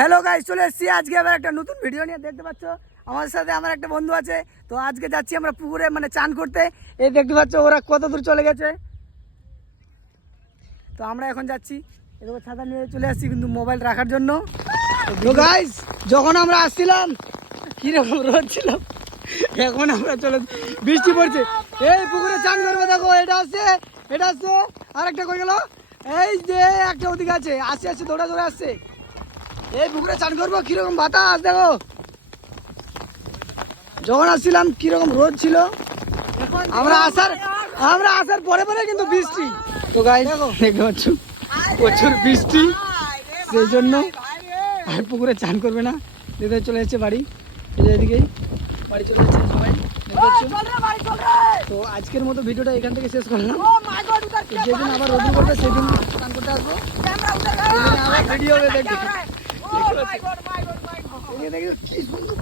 Hello guys, চলে এসেছি আজকে আবার একটা নতুন ভিডিও নিয়ে। দেখতে পাচ্ছ আমার সাথে আমার একটা বন্ধু আছে। তো আজকে যাচ্ছি আমরা পুকুরে মানে চান করতে। এই দেখতে পাচ্ছ ওরা কত দূর চলে গেছে। তো আমরা এখন যাচ্ছি, এরকম ছাতা নিয়ে চলে আসছি কিন্তু মোবাইল রাখার জন্য। তো গাইস, যখন আমরা আসছিলাম কিরকম রোদ ছিল, এখন আমরা চলে বৃষ্টি পড়ছে। এই পুকুরে চান করবো, দেখো এটা আসছে, এটা আসছে, আর একটা কই গেল, এই যে একটা ওদিকে আছে, আসছে আসছে দৌড়া দৌড়ে আসছে। এই পুকুরে চান করবো, কিরকম বাতাস দেখো। যখন আসছিলাম কিরকম রোদ ছিল, আমরা আসার পরে পরে কিন্তু বৃষ্টি। তো গাইস দেখতে পাচ্ছ প্রচুর বৃষ্টি, সেই জন্য আর পুকুরে চান করবে না, দেখতে চলে যাচ্ছে বাড়ি। এদিকেই বাড়ি চলে যাচ্ছে সবাই, তো আজকের মতো ভিডিওটা এখান থেকে শেষ করলাম। যেদিন আবার রোদ করবে সেদিন চান করতে আসবো, আবার ভিডিও হবে। দেখি কি সুন্দর।